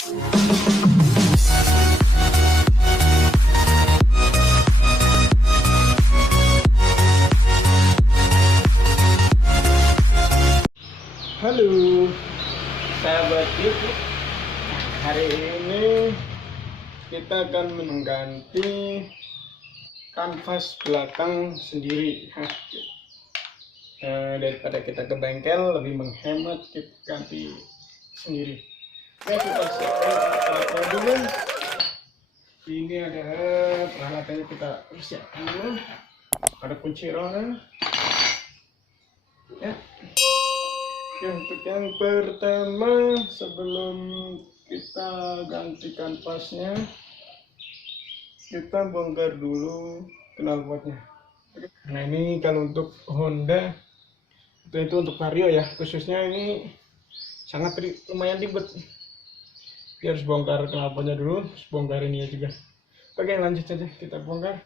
Halo sahabat YouTube, hari ini kita akan mengganti kanvas belakang sendiri. Daripada kita ke bengkel, lebih menghemat, kita ganti sendiri. Oke, kita siapkan dulu. Ini ada peralatannya, kita siapkan dulu. Ada kunci roda ya. Untuk yang pertama, sebelum kita ganti kanvasnya, kita bongkar dulu knalpotnya. Nah, ini kalau untuk Honda itu untuk vario ya, khususnya ini sangat lumayan ribet. Dia harus bongkar knalpotnya dulu, terus bongkar ini ya juga. Oke, lanjut saja kita bongkar.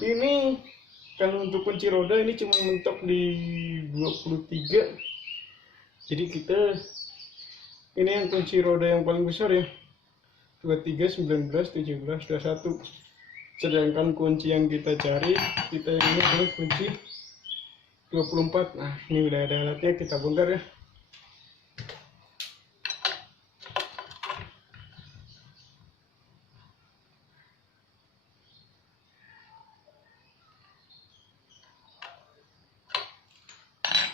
Ini kalau untuk kunci roda ini cuma mentok di 23. Jadi kita ini yang kunci roda yang paling besar ya, 23, 19, 17, 21. Sedangkan kunci yang kita cari, kita ini adalah kunci 24. Nah, ini udah ada alatnya, kita bongkar ya.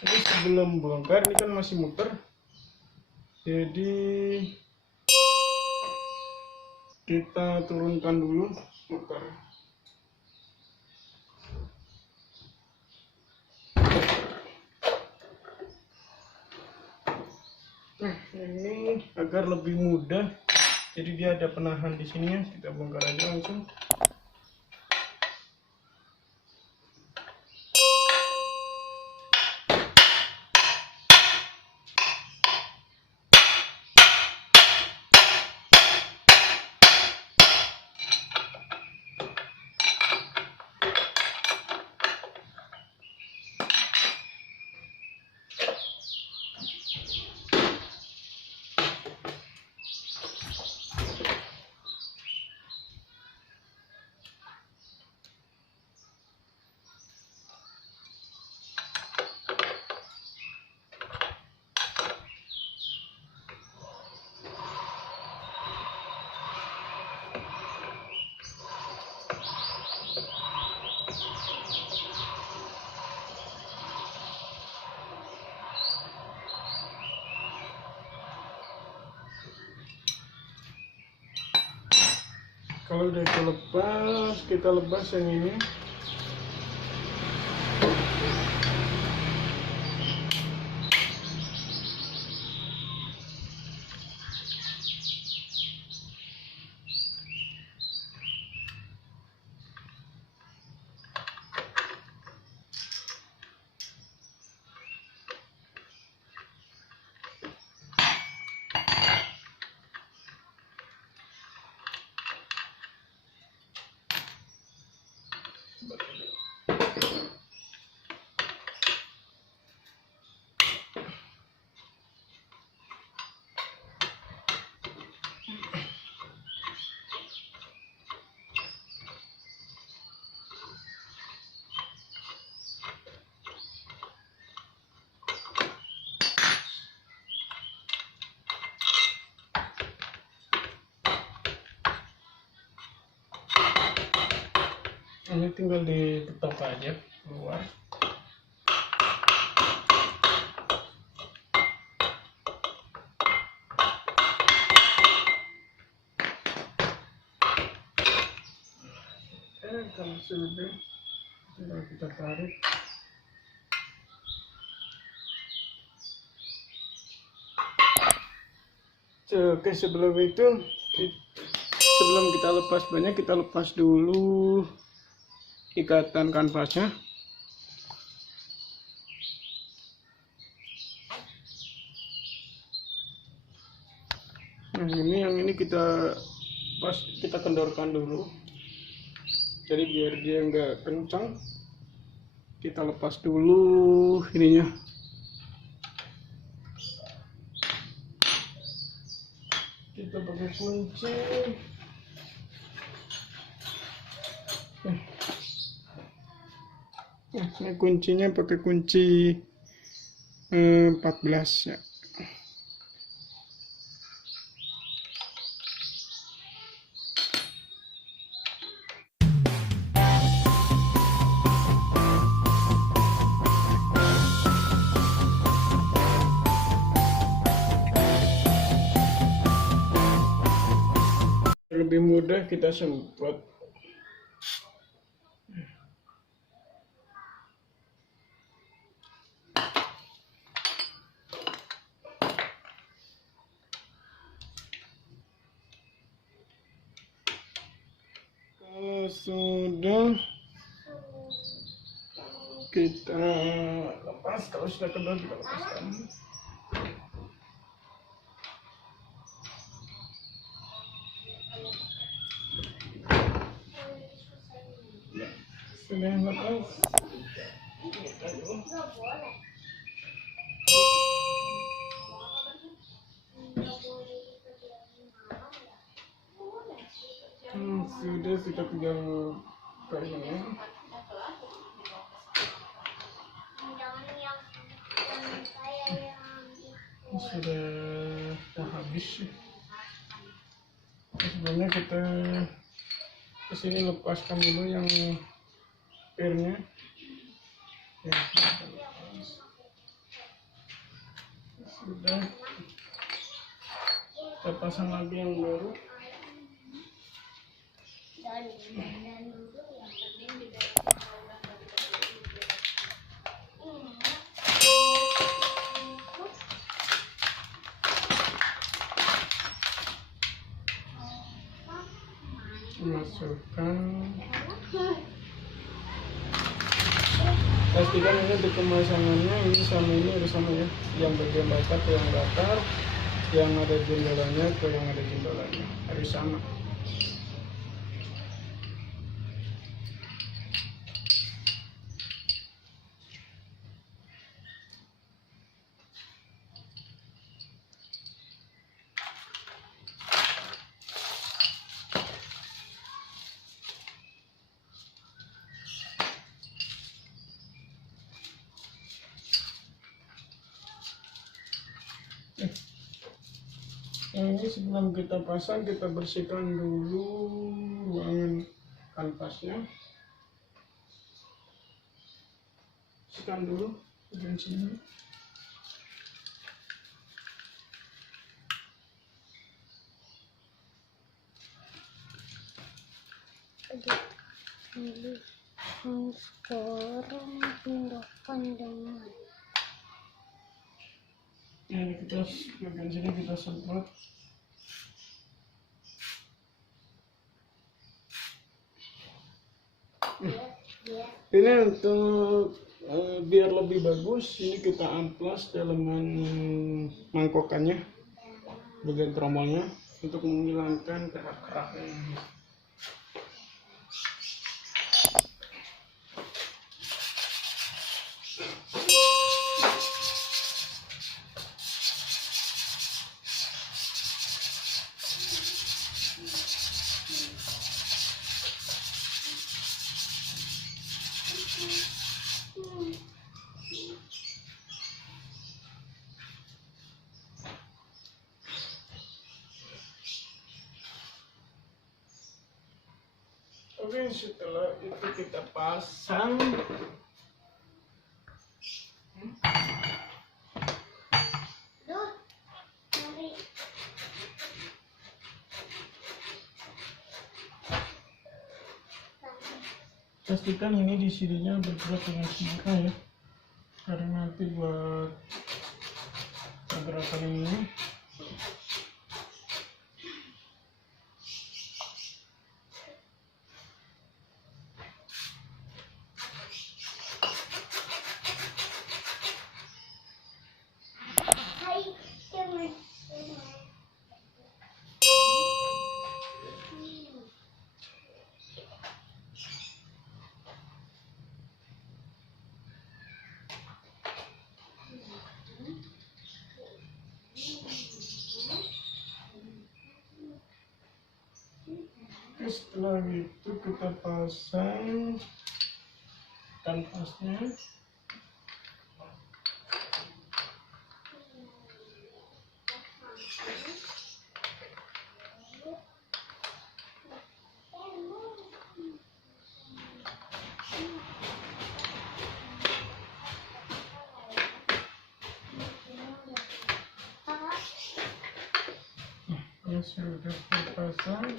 Ini sebelum bongkar, ini kan masih muter, jadi kita turunkan dulu muter. Nah, ini agar lebih mudah, jadi dia ada penahan di sini ya, kita bongkar aja langsung. Kalau udah terlepas, kita lepas yang ini. Ini tinggal diketok aja keluar. Kalau sudah tinggal kita tarik. Oke, sebelum kita lepas bannya, kita lepas dulu ikatan kanvasnya. Nah, yang ini kita kendorkan dulu. Jadi biar dia nggak kencang, kita lepas dulu ininya. Kita pakai kunci. Ini kuncinya pakai kunci 14 ya. Lebih mudah kita semprot. Kalau sudah kita lepas, kalau sudah kendor kita lepaskan. Sudah lepas. Sudah kita tinggal kayaknya. Sudah habis. Sebenarnya kita kesini lepaskan dulu yang pirnya. Ya, sudah kita pasang lagi yang baru. Masukkan, pastikan ini untuk pemasangannya ini harus sama ya, yang bagian datar ke yang datar, yang ada jendelanya ke yang ada jendelanya harus sama. Ini sebelum kita pasang, kita bersihkan dulu ruangan kanvasnya. Bersihkan dulu bagian sini. Sekarang pindahkan dengan Ini kita bagian sini kita semprot. Ini untuk biar lebih bagus, ini kita amplas dalaman mangkokannya, bagian tromolnya, untuk menghilangkan kerak-keraknya. Oke, setelah itu kita pasang. pastikan ini di sininya bergerak dengan sempurna ya, karena nanti buat pergerakan ini setelah itu kita pasang kanvasnya. Ya sudah terpasang.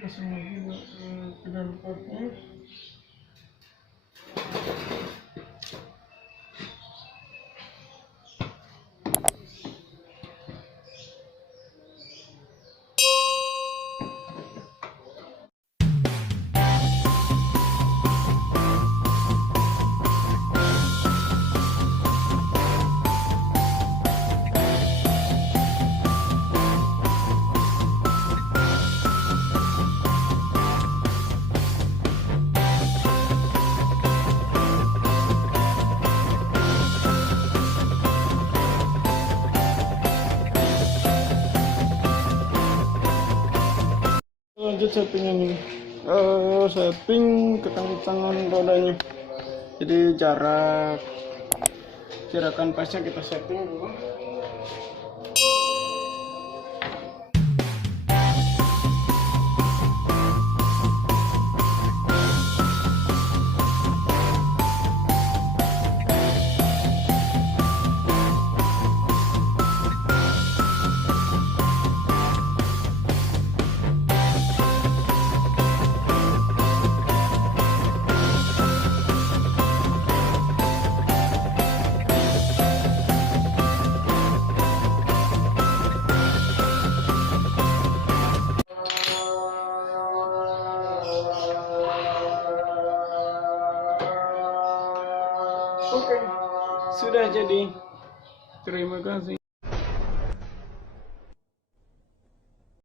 Pasang lagi pedal potnya. Lanjut settingnya nih, setting kekencangan rodanya. Jadi jarak kanvasnya kita setting dulu. Oke, sudah jadi. Terima kasih.